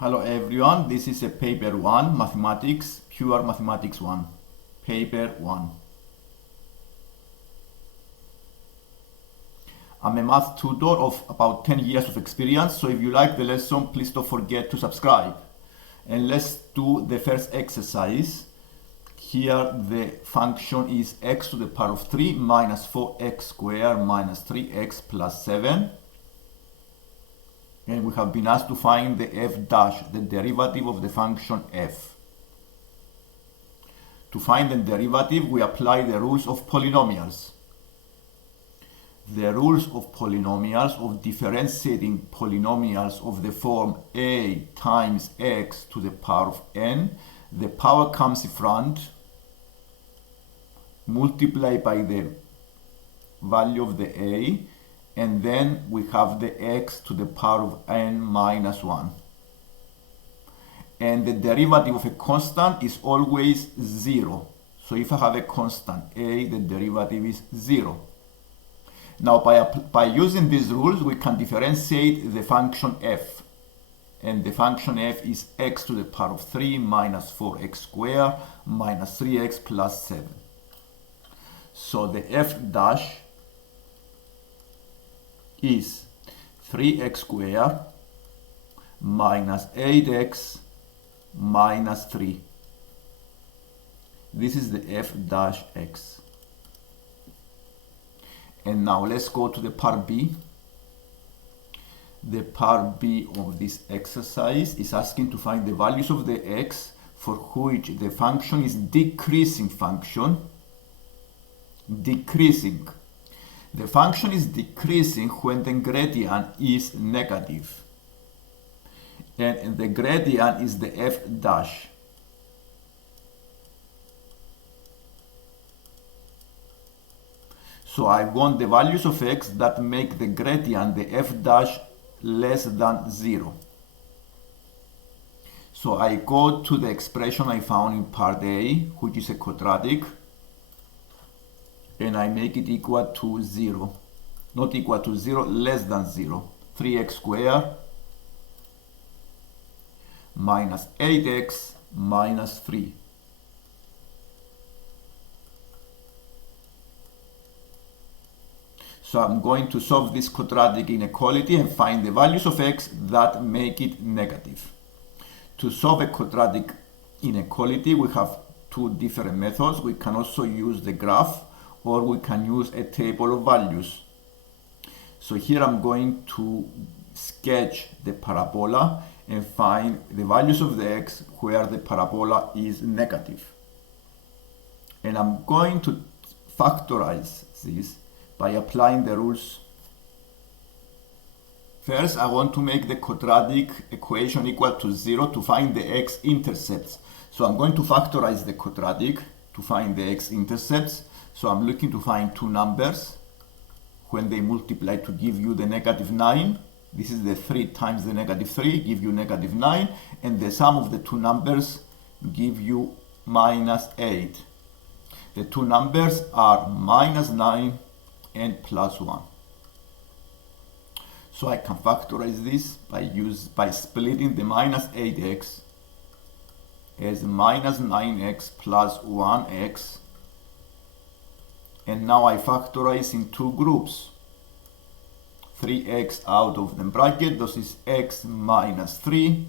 Hello everyone, this is a paper 1, mathematics, pure mathematics 1, paper 1. I'm a math tutor of about 10 years of experience, so if you like the lesson, please don't forget to subscribe. And let's do the first exercise. Here the function is x to the power of 3 minus 4x squared minus 3x plus 7. And we have been asked to find the f dash, the derivative of the function f. To find the derivative, we apply the rules of polynomials. The rules of polynomials, of differentiating polynomials of the form a times x to the power of n, the power comes in front, multiply by the value of the a, and then we have the x to the power of n minus 1. And the derivative of a constant is always 0. So if I have a constant a, the derivative is 0. Now by using these rules, we can differentiate the function f. And the function f is x to the power of 3 minus 4x squared minus 3x plus 7. So the f dash is 3x squared minus 8x minus 3. This is the f dash x. And now let's go to the part B. The part B of this exercise is asking to find the values of the x for which the function is decreasing function. Decreasing. The function is decreasing when the gradient is negative. And the gradient is the f dash. So I want the values of x that make the gradient, the f dash, less than 0. So I go to the expression I found in part A, which is a quadratic, and I make it equal to 0. Not equal to 0, less than 0. 3x squared minus 8x minus 3. So I'm going to solve this quadratic inequality and find the values of x that make it negative. To solve a quadratic inequality, we have two different methods. We can also use the graph, or we can use a table of values. So here I'm going to sketch the parabola and find the values of the x where the parabola is negative. And I'm going to factorize this by applying the rules. First, I want to make the quadratic equation equal to 0 to find the x-intercepts. So I'm going to factorize the quadratic to find the x-intercepts. So I'm looking to find two numbers when they multiply to give you the negative 9. This is the 3 times the negative 3, give you negative 9. And the sum of the two numbers give you minus 8. The two numbers are minus 9 and plus 1. So I can factorize this by splitting the minus 8x as minus 9x plus 1x. And now I factorize in two groups. 3x out of the bracket, this is x minus 3,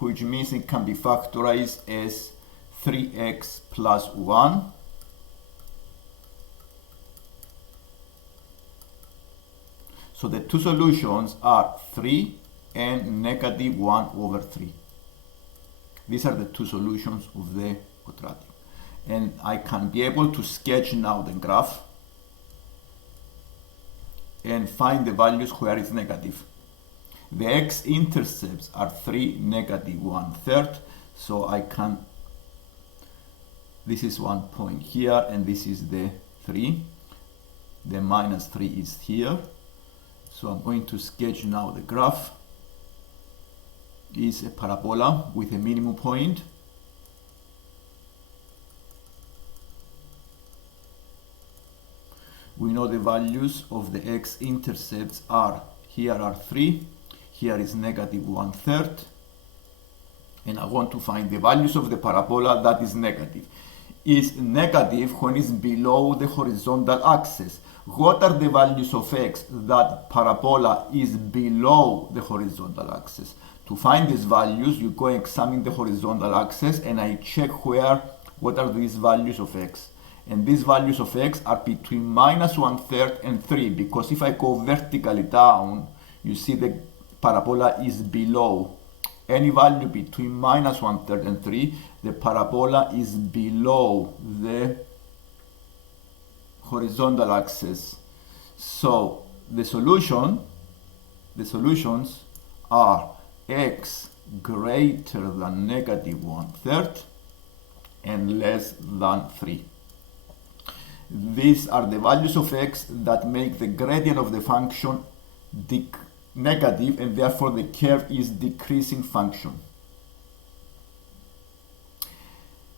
which means it can be factorized as 3x plus 1. So the two solutions are 3 and negative 1 over 3. These are the two solutions of the quadratic. And I can be able to sketch now the graph and find the values where it's negative. The x-intercepts are 3, negative 1/3. So I can, this is 1 point here, and this is the 3. The minus 3 is here. So I'm going to sketch now the graph. It's a parabola with a minimum point. We know the values of the x-intercepts are, here are 3, here is negative 1/3, and I want to find the values of the parabola that is negative. Is negative when it's below the horizontal axis. What are the values of x that parabola is below the horizontal axis? To find these values, you go and examine the horizontal axis, and I check what are these values of x. And these values of x are between -1/3 and 3, because if I go vertically down, you see the parabola is below. Any value between -1/3 and 3, the parabola is below the horizontal axis. So the solutions are x greater than negative 1/3 and less than 3. These are the values of x that make the gradient of the function negative, and therefore the curve is decreasing function.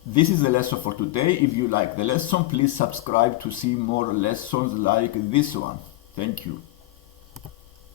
This is the lesson for today. If you like the lesson, please subscribe to see more lessons like this one. Thank you.